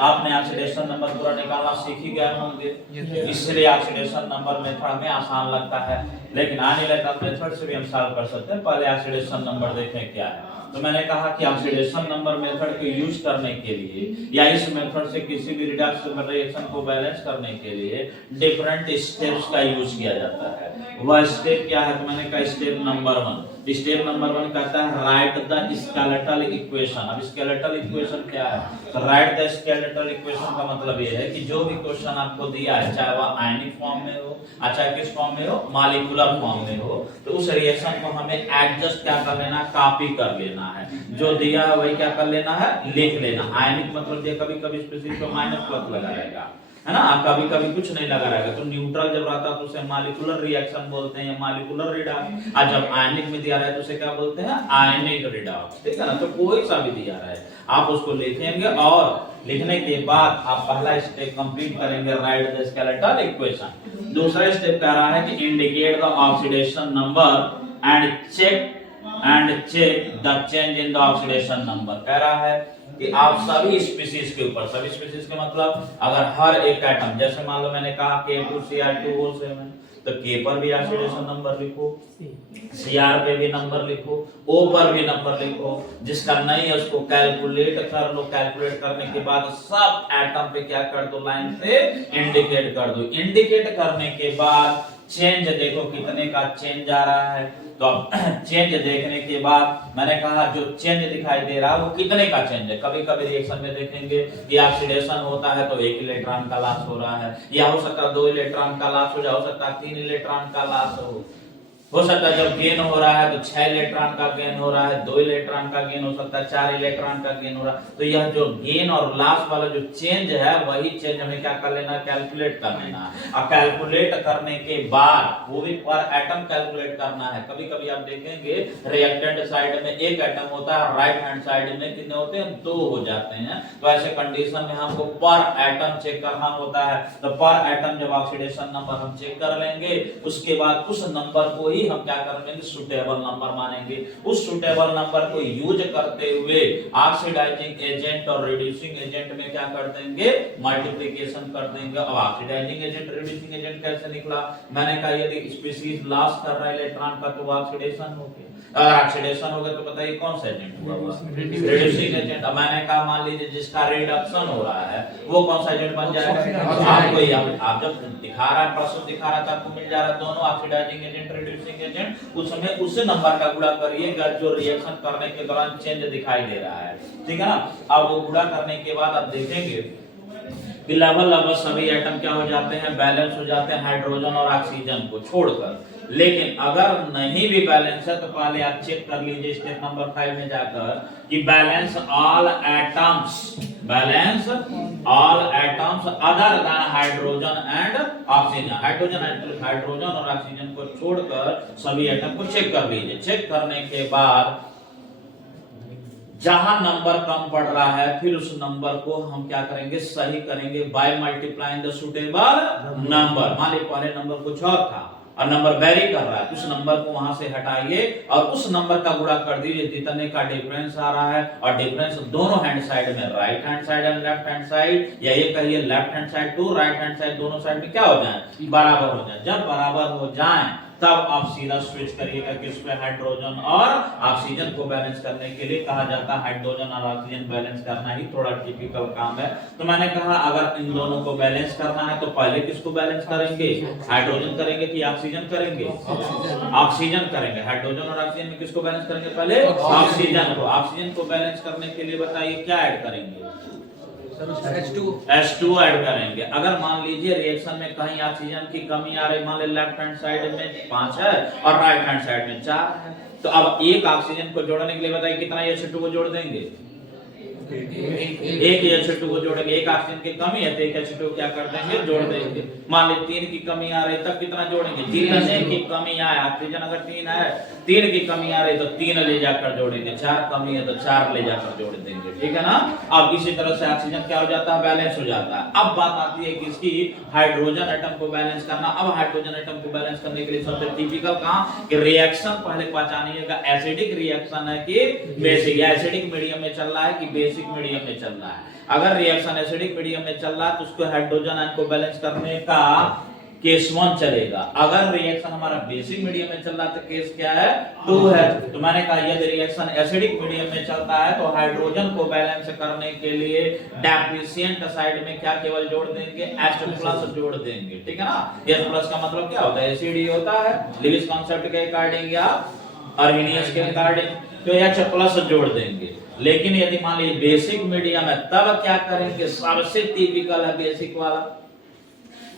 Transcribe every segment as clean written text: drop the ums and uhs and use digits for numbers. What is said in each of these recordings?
आपने oxidation number पूरा निकालना सीख ही गए होंगे, इसलिए ऑक्सीडेशन नंबर मेथड हमें आसान लगता है, लेकिन एनालिटिकल मेथड से भी हम सॉल्व कर सकते हैं। पहले ऑक्सीडेशन नंबर देखें क्या है। तो मैंने कहा कि ऑक्सीडेशन नंबर मेथड को यूज करने के लिए या इस मेथड से किसी भी रिडक्स रिएक्शन को बैलेंस करने के लिए डिफरेंट स्टेप्स का यूज किया जाता है। वह स्टेप क्या है? तो मैंने कहा स्टेप नंबर 1। स्टेप नंबर 1 कहता है राइट द स्केलेटल इक्वेशन। अब स्केलेटल इक्वेशन क्या है? तो राइट द स्केलेटल इक्वेशन का मतलब ये है कि जो भी क्वेश्चन आपको दिया है, चाहे वह आयनिक फॉर्म में हो, चाहे किस फॉर्म में हो, मॉलिक्यूलर फॉर्म में हो, तो उस रिएक्शन को हमें एडजस्ट क्या कर लेना, कॉपी कर लेना है। जो दिया है वही क्या कर लेना है, लिख लेना। आयनिक मतलब ये कभी-कभी स्पेसिफिक को माइनस प्लस लगा रहेगा, है ना, कभी कभी कुछ नहीं लगा रहेगा। तो न्यूट्रल जब रहता है तो उसे मॉलिक्यूलर रिएक्शन बोलते हैं, मॉलिक्यूलर रिडक्स। और जब आयनिक में दिया रहा है तो उसे क्या बोलते हैं, आयनिक रिडक्स। ठीक है ना। तो कोई सा भी दिया रहा है आप उसको लिखेंगे और लिखने के बाद आप पहला स्टेप कंप्लीट करेंगे, राइट द स्केलेटल इक्वेशन। दूसरा स्टेप कह रहा है कि indicate the oxidation number and check the change in the oxidation number. कह रहा है कि आप सभी स्पीशीज के ऊपर, सभी स्पीशीज के मतलब अगर हर एक एटम, जैसे मान लो मैंने कहा K2Cr2O7, तो K पर भी ऑक्सीडेशन नंबर लिखो, Cr पे भी नंबर लिखो, O पर भी नंबर लिखो। जिसका नहीं है उसको कैलकुलेट कर लो। कैलकुलेट करने के बाद सब एटम पे क्या कर दो, लाइन से इंडिकेट कर दो। इंडिकेट करने के बाद चेंज देखो कितने का चेंज आ रहा है। तो अब चेंज देखने के बाद मैंने कहा जो चेंज दिखाई दे रहा है वो कितने का चेंज है। कभी कभी रिएक्शन में देखेंगे कि ऑक्सीडेशन होता है तो 1 इलेक्ट्रॉन का लॉस हो रहा है, या हो सकता है 2 इलेक्ट्रॉन का लॉस हो जाए, हो सकता है 3 इलेक्ट्रॉन का लॉस हो सकता है जब गेन हो रहा है तो 6 इलेक्ट्रॉन का गेन हो रहा है, 2 इलेक्ट्रॉन का गेन हो सकता है, 4 इलेक्ट्रॉन का गेन हो रहा है। तो यह जो गेन और लॉस वाला जो चेंज है वही चेंज हमें क्या कर लेना, कैलकुलेट कर लेना है। और कैलकुलेट करने के बाद वो भी पर एटम कैलकुलेट करना है। कभी कभी आप देखेंगे रिएक्टेंट साइड में एक एटम होता है, राइट हैंड साइड में कितने होते हैं, 2 हो जाते हैं। तो ऐसे कंडीशन में हमको पर एटम चेक करना होता है। तो पर एटम जब ऑक्सीडेशन नंबर हम चेक कर लेंगे, उसके बाद उस नंबर को हम क्या करेंगे, सुटेबल नंबर मानेंगे। उस सुटेबल नंबर को यूज करते हुए ऑक्सीडाइजिंग एजेंट और रिड्यूसिंग एजेंट में क्या कर देंगे, मल्टीप्लिकेशन कर देंगे। अब ऑक्सीडाइजिंग एजेंट रिड्यूसिंग एजेंट कैसे निकला? मैंने कहा यदि स्पीशीज लॉस कर रहा है इलेक्ट्रॉन का तो ऑक्सीडेशन हो गया। अगर ऑक्सीडेशन हो गया तो बताइए कौन सा एजेंट हुआ, रिड्यूसिंग एजेंट। अब मैंने कहा मान लीजिए जिसका रिडक्शन हो रहा है वो कौन सा एजेंट बन जाएगा, आपको आप जब दिखा रहा है, प्रश्न दिखा रहा था आपको मिल जा रहा है दोनों ऑक्सीडाइजिंग एजेंट रिड्यूसिंग एजेंट। उसमें उस नंबर का गुणा करिएगा जो रिएक्शन करने के दौरान चेंज दिखाई दे रहा है। ठीक है ना। अब वो गुणा करने के बाद आप देखेंगे कि लगभग सभी एटम क्या हो जाते हैं, बैलेंस हो जाते हैं हाइड्रोजन और ऑक्सीजन को छोड़कर। लेकिन अगर नहीं भी बैलेंस है तो पहले आप चेक कर लीजिए स्टेप नंबर 5 में जाकर कि balance all atoms other than hydrogen and oxygen. Hydrogen और ऑक्सीजन को छोड़कर सभी एटम को चेक कर लीजिए। चेक करने के बाद जहां नंबर कम पड़ रहा है फिर उस नंबर को हम क्या करेंगे, सही करेंगे by multiplying the suitable number. मान लीजिए पहले नंबर कुछ और था और नंबर वेरी कर रहा है, उस नंबर को वहां से हटाइए और उस नंबर का गुणा कर दीजिए जितने का डिफरेंस आ रहा है। और डिफरेंस दोनों हैंड साइड में, right hand side and left hand side, या ये कहिए left hand side to right hand side, दोनों साइड में क्या हो जाए, बराबर हो जाए। जब बराबर हो जाए तब आप सीधा स्विच करिएगा किस पे, हाइड्रोजन और ऑक्सीजन को बैलेंस करने के लिए। कहा जाता है हाइड्रोजन और ऑक्सीजन बैलेंस करना ही थोड़ा टिपिकल काम है। तो मैंने कहा अगर इन दोनों को बैलेंस करना है तो पहले किसको बैलेंस करेंगे, हाइड्रोजन करेंगे कि ऑक्सीजन करेंगे, ऑक्सीजन करेंगे। हाइड्रोजन और ऑक्सीजन में किसको बैलेंस करेंगे, पहले ऑक्सीजन को। ऑक्सीजन को बैलेंस करने के लिए बताइए क्या ऐड करेंगे, H2 ऐड करेंगे। अगर मान लीजिए रिएक्शन में कहीं ऑक्सीजन की कमी आ रही, मान लीजिए लेफ्ट हैंड साइड में 5 है और राइट हैंड साइड में 4 है, तो अब एक ऑक्सीजन को जोड़ने के लिए बताइए कितना H2 को जोड़ देंगे, एक H2 को जोड़ेंगे। एक ऑक्सीजन की कमी है तो एक H2 क्या कर देंगे, जोड़ देंगे। मान लीजिए 3 की कमी आ रही है तब कितना जोड़ेंगे, 3 की कमी आए, ऑक्सीजन अगर 3 है, 3 की कमी आ रही है तो 3 ले जाकर जोड़ेंगे, 4 कमी है तो 4 ले जाकर जोड़ देंगे। ठीक है ना। अब इसी तरह से ऑक्सीजन क्या हो जाता है, बैलेंस हो जाता है। अब बात आती है किसकी, हाइड्रोजन एटम को बैलेंस करना। अब हाइड्रोजन एटम को बैलेंस करने के लिए सबसे टिपिकल काम कि रिएक्शन पहले पहचानिएगा, एसिडिक रिएक्शन है कि बेसिक। एसिडिक मीडियम में चल रहा है कि बेसिक बेसिक मीडियम में चल रहा है। अगर रिएक्शन एसिडिक मीडियम में चल रहा है तो उसको हाइड्रोजन आयन को बैलेंस करने का केस 1 चलेगा। अगर रिएक्शन हमारा बेसिक मीडियम में चल रहा है तो केस क्या है 2 है। तो मैंने कहा यदि रिएक्शन एसिडिक मीडियम में चलता है तो हाइड्रोजन को बैलेंस करने के लिए डेफिशिएंट साइड में क्या केवल जोड़ देंगे H+ जोड़ देंगे, ठीक है ना। H+ का मतलब क्या होता है, एसिड ही होता है लिविस कॉन्सेप्ट के अकॉर्डिंग या अर्हेनियस के अकॉर्डिंग, तो H+ जोड़ देंगे। लेकिन यदि मान लीजिए बेसिक मीडियम है तब क्या करेंगे, सबसे टिपिकल है बेसिक वाला,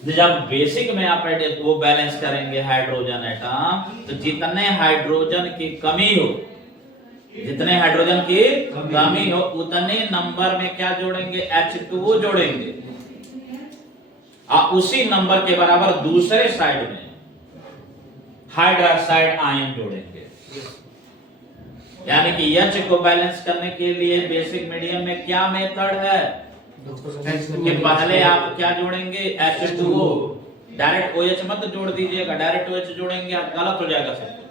जब बेसिक में आप वो बैलेंस करेंगे हाइड्रोजन एटम, तो जितने हाइड्रोजन की कमी हो, जितने हाइड्रोजन की कमी हो उतने नंबर में क्या जोड़ेंगे H2O जोड़ेंगे, और उसी नंबर के बराबर दूसरे साइड में हाइड्रोक्साइड आयन जोड़ेंगे। यानी कि H को बैलेंस करने के लिए बेसिक मीडियम में क्या मेथड है कि पहले आप क्या जोड़ेंगे H2O, डायरेक्ट OH मत जोड़ दीजिएगा, डायरेक्ट OH जोड़ेंगे आप गलत हो जाएगा सब कुछ।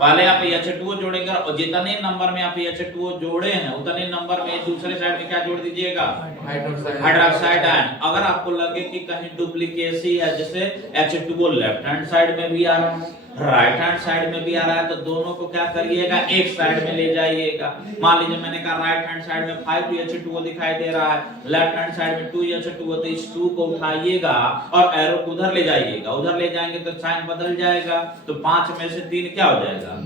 पहले आप H2O जोड़ेंगे और जितने नंबर में आप H2O जोड़े हैं उतने नंबर में दूसरे साइड में क्या जोड़ दीजिएगा हाइड्रोक्साइड आयन। अगर आपको लगे कि कहीं डुप्लीकेसी है, जैसे H2O लेफ्ट हैंड साइड में भी आ रहा है राइट हैंड साइड में भी आ रहा है, तो दोनों को क्या करिएगा एक साइड में ले जाइएगा। मान लीजिए मैंने कहा राइट हैंड साइड में 5H2O दिखाई दे रहा है, लेफ्ट हैंड साइड में 2H2O, तो इस 2 को उठाइएगा और एरो को उधर ले जाइएगा, उधर ले जाएंगे तो साइन बदल जाएगा, तो 5 में से 3 क्या हो जाएगा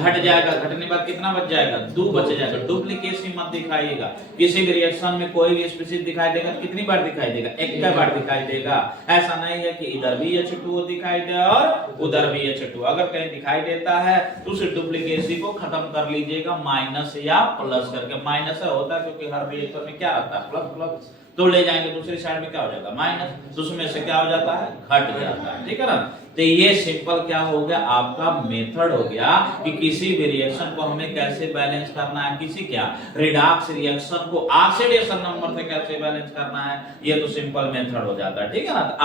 घट जाएगा, घटने बाद कितना बच जाएगा 2 बच जाएगा। डुप्लीकेसी मत दिखाइएगा, किसी भी रिएक्शन में कोई भी स्पीशीज दिखाई देगा कितनी बार दिखाई देगा, एक बार दिखाई देगा। ऐसा नहीं है कि इधर भी H2O दिखाई दे और उधर भी H2O, अगर कहीं दिखाई देता है तो उस डुप्लीकेसी को खत्म कर लीजिएगा माइनस या प्लस करके। माइनस होता है क्योंकि हर रिएक्टर में क्या आता है प्लस प्लस, तो ले जाएंगे दूसरी साइड में क्या हो जाएगा माइनस, तो उसमें से क्या हो जाता है घट जाता है, ठीक है ना। तो ये सिंपल क्या हो गया आपका मेथड हो गया कि किसी भी रिएक्शन को हमें कैसे बैलेंस करना है, किसी क्या रिडॉक्स रिएक्शन को ऑक्सीडेशन नंबर से कैसे बैलेंस करना है, ये तो सिंपल मेथड हो जाता है, ठीक है ना। तो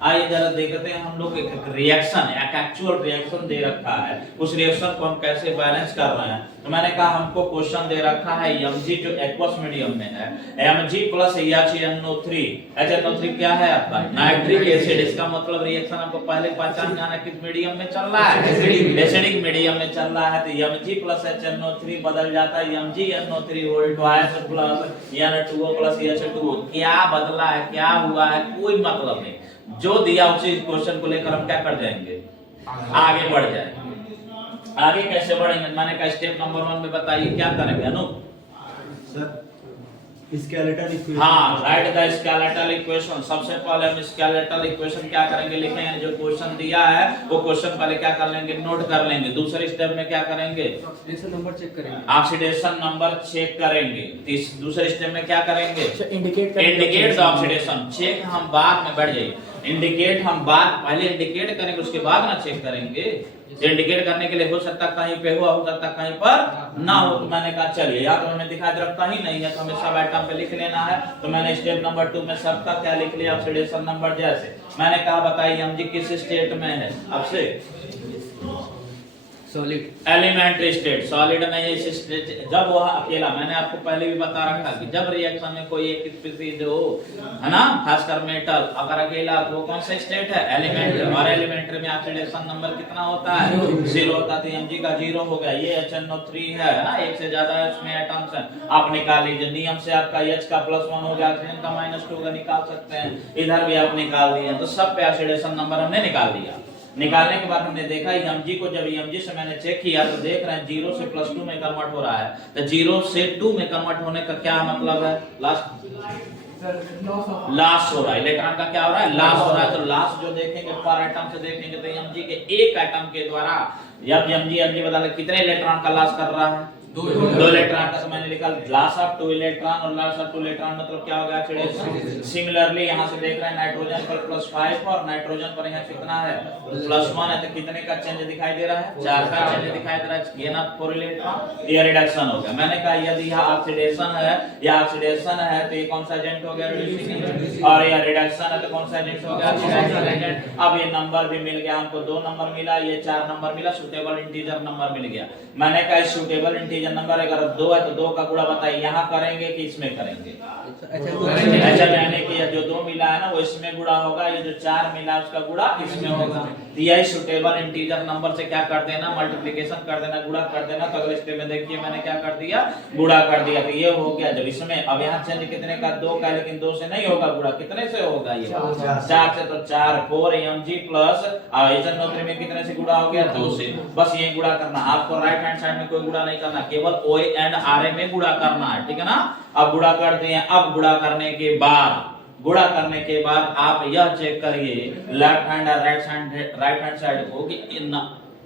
आइए जरा देखते हैं हम लोग एक रिएक्शन, एक एक्चुअल रिएक्शन दे रखा है, उस रिएक्शन को हम कैसे बैलेंस कर रहे हैं। तो मैंने कहा हमको क्वेश्चन दे रखा है Mg जो एक्वस मीडियम में है, Mg प्लस HNO3, HNO3 क्या है आपका नाइट्रिक एसिड, इसका मतलब रिएक्शन आपको पहले पहचान जाना किस मीडियम में चल रहा है एसिडिक मीडियम में चल रहा है। तो Mg प्लस HNO3 बदल जाता है MgNO3 whole twice plus N2O plus H2O। क्या बदला है क्या हुआ है कोई मतलब नहीं, जो दिया उसी क्वेश्चन को लेकर हम क्या कर जाएंगे आगे बढ़ जाएंगे। आगे कैसे बढ़ेंगे, मैंने कहा स्टेप नंबर 1 में बताइए क्या करेंगे अनु सर स्केलेटल इक्वेशन। हाँ राइट द स्केलेटल इक्वेशन। सबसे पहले हम स्केलेटल इक्वेशन क्या करेंगे लिखेंगे, जो क्वेश्चन दिया है वो क्वेश्चन पहले क्या कर लेंगे नोट कर लेंगे। दूसरे स्टेप में क्या करेंगे ऑक्सीडेशन नंबर चेक करेंगे, ऑक्सीडेशन नंबर चेक करेंगे। दूसरे स्टेप में क्या करेंगे इंडिकेट द ऑक्सीडेशन। चेक हम बाद में बढ़ जाइए, इंडिकेट हम बाद पहले इंडिकेट करेंगे उसके बाद ना चेक करेंगे। इंडिकेट करने के लिए हो सकता कहीं पे हुआ, हो सकता कहीं पर ना हो। तो मैंने कहा चलिए या तो हमें दिखाई रखता ही नहीं है तो हमें सब आइटम पे लिख लेना है। तो मैंने स्टेप नंबर 2 में सबका क्या लिख लिया ऑक्सीडेशन नंबर। जैसे मैंने कहा बताइए Mg किस स्टेट में है, आपसे सॉलिड एलिमेंट्री स्टेट, सॉलिड में ये स्टेट जब वह अकेला, मैंने आपको पहले भी बता रखा कि जब रिएक्शन में कोई एक स्पीशीज हो है ना, खासकर मेटल अगर अकेला तो कौन सा स्टेट है एलिमेंट्री, और एलिमेंट्री में ऑक्सीडेशन नंबर कितना होता है 0 होता है। तो Mg का 0 हो गया। ये HNO3 है ना, एक से ज्यादा है उसमें एटम्स हैं, आप निकाल लीजिए। नियम से आपका H का +1 हो गया, ऑक्सीजन का -2 का निकाल सकते हैं, इधर भी आप निकाल दिए। तो सब पे ऑक्सीडेशन नंबर हमने निकाल दिया। निकालने के बाद हमने देखा Mg को, जब Mg से मैंने चेक किया तो देख रहे हैं 0 से +2 में कन्वर्ट हो रहा है। तो 0 से 2 में कन्वर्ट होने का क्या मतलब है, लॉस हो रहा है। इलेक्ट्रॉन का क्या हो रहा है लॉस हो रहा है। तो लॉस जो देखेंगे पर एटम से देखेंगे तो Mg के एक एटम के द्वारा जब Mg बता कितने इलेक्ट्रॉन का लॉस कर रहा है 2 इलेक्ट्रॉन का। मैंने लिखा लॉस ऑफ 2 इलेक्ट्रॉन, और लॉस ऑफ 2 इलेक्ट्रॉन मतलब क्या हो गया ऑक्सीडेशन। सिमिलरली यहां से देख रहे हैं नाइट्रोजन पर +5 और नाइट्रोजन पर यहां कितना है +1 है। तो कितने का चेंज दिखाई दे रहा है 4 का चेंज दिखाई दे रहा है। ये ना 4 इलेक्ट्रॉन, ये रिडक्शन हो गया। मैंने कहा यदि यह ऑक्सीडेशन है या ऑक्सीडेशन है तो ये कौन सा एजेंट हो गया रिड्यूसिंग एजेंट, और यह रिडक्शन है तो कौन सा एजेंट हो गया ऑक्सीडाइजिंग एजेंट। अब ये नंबर भी मिल गया हमको, 2 नंबर मिला, ये 4 नंबर मिला, सूटेबल इंटीजर नंबर मिल गया। मैंने कहा सूटेबल इंटीजर ऑक्सीजन नंबर अगर 2 है तो 2 का गुणा बताइए, यहाँ करेंगे कि इसमें करेंगे? अच्छा ऐसा कहने की जो 2 मिला है ना वो इसमें गुणा होगा, ये जो 4 मिला है उसका गुणा इसमें होगा। तो यही सुटेबल इंटीजर नंबर से क्या कर देना, मल्टीप्लिकेशन कर देना, गुणा कर देना। तो अगले स्टेप में देखिए मैंने क्या कर दिया, गुणा कर दिया। तो ये हो गया। जब इसमें अब यहाँ चेंज कितने का, 2 का, लेकिन 2 से नहीं होगा गुणा, कितने से होगा ये? 4 से। तो 4 4 mg प्लस HNO3 में कितने से गुणा हो गया, 2 से। बस ये गुणा करना, आपको राइट हैंड साइड में कोई गुणा नहीं करना, केवल OA एंड RA में गुणा करना है, ठीक है ना। अब गुणा करते हैं। अब गुणा करने के बाद आप यह चेक करिए लेफ्ट हैंड और राइट हैंड साइड को कि इन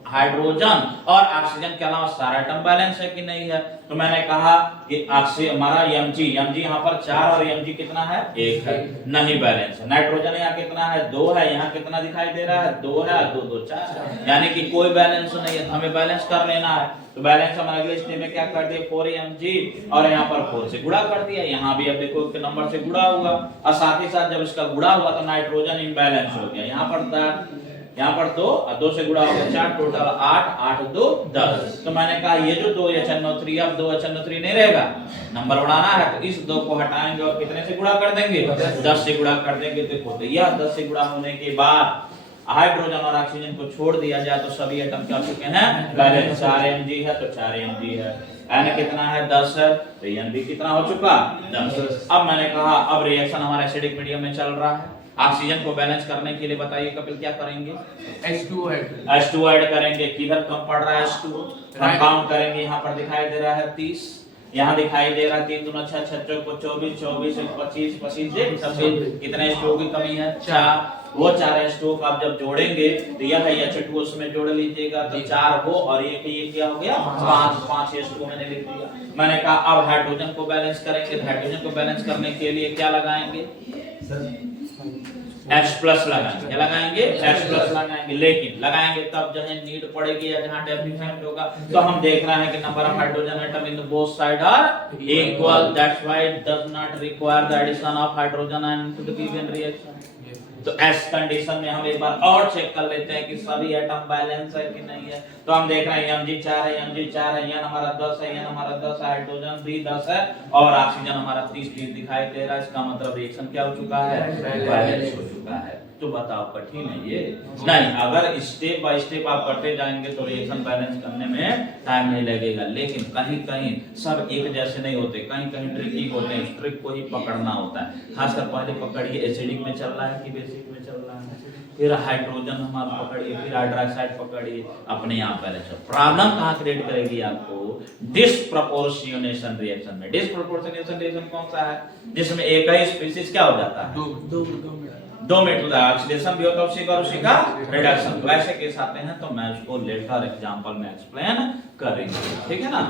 हाइड्रोजन और ऑक्सीजन के अलावा सारा एटम बैलेंस है कि नहीं है। तो मैंने कहा कि हमारा mg यहाँ पर 4 और mg कितना है, 1 है, नहीं बैलेंस है। नाइट्रोजन यहाँ कितना है, 2 है, यहाँ कितना दिखाई दे रहा है, 2 है, 2 2 4, यानी कि कोई बैलेंस नहीं है। तो हमें बैलेंस कर लेना है। तो बैलेंस हम अगले स्टेप में क्या कर दिए, 4 mg और यहाँ पर 4 से गुणा कर दिया। यहाँ भी अब देखो के नंबर से गुणा हुआ, और साथ ही साथ जब इसका गुणा हुआ तो नाइट्रोजन इनबैलेंस हो गया। यहाँ पर 2 और 2 से गुणा हो गया 4, टोटल 8, 8 2 10। तो मैंने कहा ये जो 2 HNO3, अब 2 HNO3 नहीं रहेगा, नंबर बढ़ाना है तो इस 2 को हटाएंगे और कितने से गुणा कर देंगे, 10 से गुणा कर देंगे। देखो तो यह 10 से गुणा होने के बाद हाइड्रोजन और ऑक्सीजन को छोड़ दिया जाए तो सभी एटम क्या चुके हैं, बैलेंस। 4 mg है तो 4 mg है, N कितना है, 10 है, तो N भी कितना हो चुका, 10। अब मैंने कहा अब रिएक्शन हमारा एसिडिक मीडियम में चल रहा है। ऑक्सीजन को बैलेंस करने के लिए बताइए कपिल क्या करेंगे, H2 ऐड करेंगे। किधर कम पड़ रहा है H2, हम काउंट करेंगे। यहाँ पर दिखाई दे रहा है 30, यहाँ दिखाई दे रहा है 3 दूना 6, 6 चौक 24, 24 25, 25 26, कितने H2 की कमी है, 4। वो 4 H2 को आप जब जोड़ेंगे तो यह है H2 उसमें जोड़ लीजिएगा तो 4 हो, और ये क्या हो गया, 5 H2 मैंने लिख दिया। मैंने कहा अब हाइड्रोजन को बैलेंस करेंगे। तो हाइड्रोजन को बैलेंस करने के लिए क्या लगाएंगे, H प्लस लगाएंगे, H प्लस लगाएंगे, लेकिन लगाएंगे तब जहाँ नीड पड़ेगी या जहाँ डेफिशिएंट होगा। तो हम देख रहे हैं कि number of hydrogen atom in both side are equal, that's why it does not require the addition of hydrogen ion to the given reaction. तो ऐस कंडीशन में हम एक बार और चेक कर लेते हैं कि सभी एटम बैलेंस है कि नहीं है। तो हम देख रहे हैं mg 4 है, mg 4 है, n हमारा 10 है, n हमारा 10 है, हाइड्रोजन भी 10 है और ऑक्सीजन हमारा 30 दिखाई दे रहा है। इसका मतलब रिएक्शन क्या हो चुका है, बैलेंस हो चुका है। तो बताओ कठिन है ये नहीं, अगर स्टेप बाय स्टेप आप करते जाएंगे तो रिएक्शन बैलेंस करने में टाइम नहीं लगेगा। लेकिन कहीं कहीं सब एक जैसे नहीं होते, कहीं कहीं ट्रिकी होते हैं, ट्रिक को ही पकड़ना होता है। खासकर पहले पकड़िए एसिडिक में चल रहा है कि बेसिक में चल रहा है, फिर हाइड्रोजन हमारा पकड़िए, फिर हाइड्रोक्साइड पकड़िए, अपने आप बैलेंस। प्रॉब्लम कहाँ क्रिएट करेगी आपको, डिस्प्रपोर्शनेशन रिएक्शन में। डिस्प्रपोर्शनेशन रिएक्शन कौन सा है, जिसमें एक ही स्पीशीज क्या हो जाता है, 2 मेटल ऑक्सीडेशन भी होता है उसी का और उसी का रिडक्शन। वैसे केस आते हैं तो मैं उसको लेटर एग्जांपल में एक्सप्लेन करेंगे, ठीक है ना।